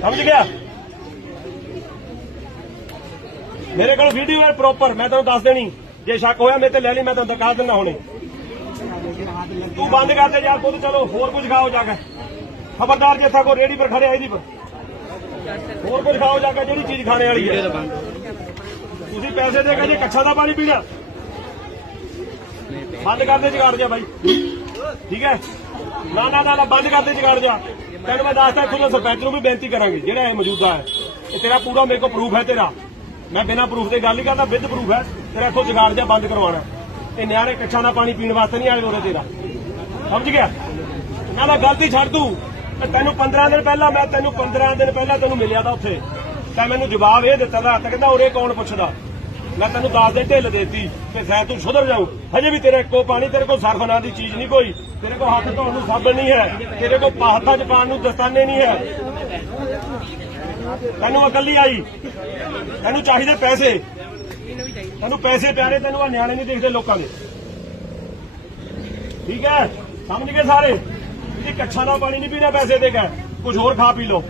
ਸਮਝ ਗਿਆ? ਮੇਰੇ ਕੋਲ ਵੀਡੀਓ ਹੈ ਪ੍ਰੋਪਰ ਮੈਂ ਤੁਹਾਨੂੰ ਦੱਸ ਦੇਣੀ। ਜੇ ਸ਼ੱਕ ਹੋਇਆ, ਮੇਰੇ ਤੇ ਲੈ ਲਈ, ਮੈਂ ਤੁਹਾਨੂੰ ਦਿਖਾ ਦਿੰਦਾ ਹੁਣੇ। ਤੂੰ ਬੰਦ ਕਰ ਦੇ ਯਾਰ, ਖੁਦ ਚਲੋ, ਹੋਰ ਕੁਝ ਖਾਓ ਜਾ ਕੇ। ਖਬਰਦਾਰ ਜੇ ਇੱਥੇ ਕੋਈ ਰੇੜੀ ਪਰ ਖੜਿਆ ਇਹਦੀ ਪਰ। ਹੋਰ ਕੁਝ ਖਾਓ ਜਾ ਕੇ, ਜਿਹੜੀ ਚੀਜ਼ ਖਾਣੇ ਵਾਲੀ ਹੈ। ਤੁਸੀਂ ਪੈਸੇ ਦੇ ਕੇ ਜੇ ਕੱਛਾ ਦਾ ਪਾਣੀ ਪੀਣਾ। ਬੰਦ ਕਰ ਦੇ ਜਗਾੜ ਜਾ ਬਾਈ। ਠੀਕ ਹੈ? ਨਾ ਨਾ ਨਾ ਬੰਦ ਕਰ ਦੇ ਜਗਾੜ ਜਾ। ਤੈਨੂੰ ਮੈਂ ਦੱਸਦਾ ਖੁਦ ਸਰਪੰਚ ਨੂੰ ਵੀ ਬੇਨਤੀ ਕਰਾਂਗੇ, ਜਿਹੜਾ ਇਹ ਮੌਜੂਦਾ ਹੈ, ਇਹ ਤੇਰਾ ਪੂਰਾ ਮੇਰੇ ਕੋਲ ਪ੍ਰੂਫ ਹੈ ਤੇਰਾ। ਮੈਂ ਬਿਨਾਂ ਪ੍ਰੂਫ ਦੇ ਗੱਲ ਨਹੀਂ ਕਰਦਾ ਵਿਦ ਪ੍ਰੂਫ ਹੈ। ਤੇਰਾ ਇੱਥੋਂ ਜਗਾੜ ਜਾ ਬੰਦ ਕਰਵਾਉਣਾ। ਇਹ ਨਿਆਰੇ ਕੱਛਾਂ ਦਾ ਪਾਣੀ ਪੀਣ ਵਾਸਤੇ ਨਹੀਂ ਆਏ ਉਰੇ ਤੇਰਾ। ਸਮਝ ਗਿਆ? ਨਾ ਨਾ, ਗਲਤੀ ਛੱਡ ਤੂੰ। ਤੈਨੂੰ 15 ਦਿਨ ਪਹਿਲਾਂ, ਮੈਂ ਤੈਨੂੰ 15 ਦਿਨ ਪਹਿਲਾਂ ਤੈਨੂੰ ਮਿਲਿਆ ਤਾਂ ਉੱਥੇ। ਤਾਂ ਮੈਨੂੰ ਜਵਾਬ ਇਹ ਦਿੱਤਾ ਦਾ ਤਾਂ ਕਹਿੰਦਾ ਉਰੇ ਕੌਣ ਪੁੱਛਦਾ? ਮੈਂ ਤੈਨੂੰ ਦੱਸ ਦੇ ਢਿੱਲ ਦੇਤੀ ਕਿ ਸੈ ਤੂੰ ਸੁਧਰ ਜਾਊ। ਹਜੇ ਵੀ ਤੇਰੇ ਕੋ ਪਾਣੀ, ਤੇਰੇ ਕੋਲ ਸਰਫ ਨਾਂ ਦੀ ਚੀਜ਼ ਨਹੀਂ ਕੋਈ। ਤੇਰੇ ਕੋਲ ਹੱਥ ਧੋਣ ਨੂੰ ਸਾਬਣ ਨਹੀਂ ਹੈ। ਤੇਰੇ ਕੋਲ ਪਾਹਤਾ ਚ ਪਾਣ ਨੂੰ ਦਸਤਾਨੇ ਨਹੀਂ ਹੈ। ਤੈਨੂੰ ਅਕਲ ਨਹੀਂ ਆਈ। ਤੈਨੂੰ ਚਾਹੀਦੇ ਪੈਸੇ। ਤੈਨੂੰ ਪੈਸੇ ਪਿਆਰੇ, ਤੈਨੂੰ ਆ ਨਿਆਣੇ ਨਹੀਂ ਦੇਖਦੇ ਲੋਕਾਂ ਦੇ। ਠੀਕ ਹੈ? ਸਮਝ ਗਏ ਸਾਰੇ? ਇਹ ਕੱਛਾ ਦਾ ਪਾਣੀ ਨਹੀਂ ਪੀਣਾ ਪੈਸੇ ਦੇ ਕੇ। ਕੁਝ ਹੋਰ ਖਾ ਪੀ ਲਓ।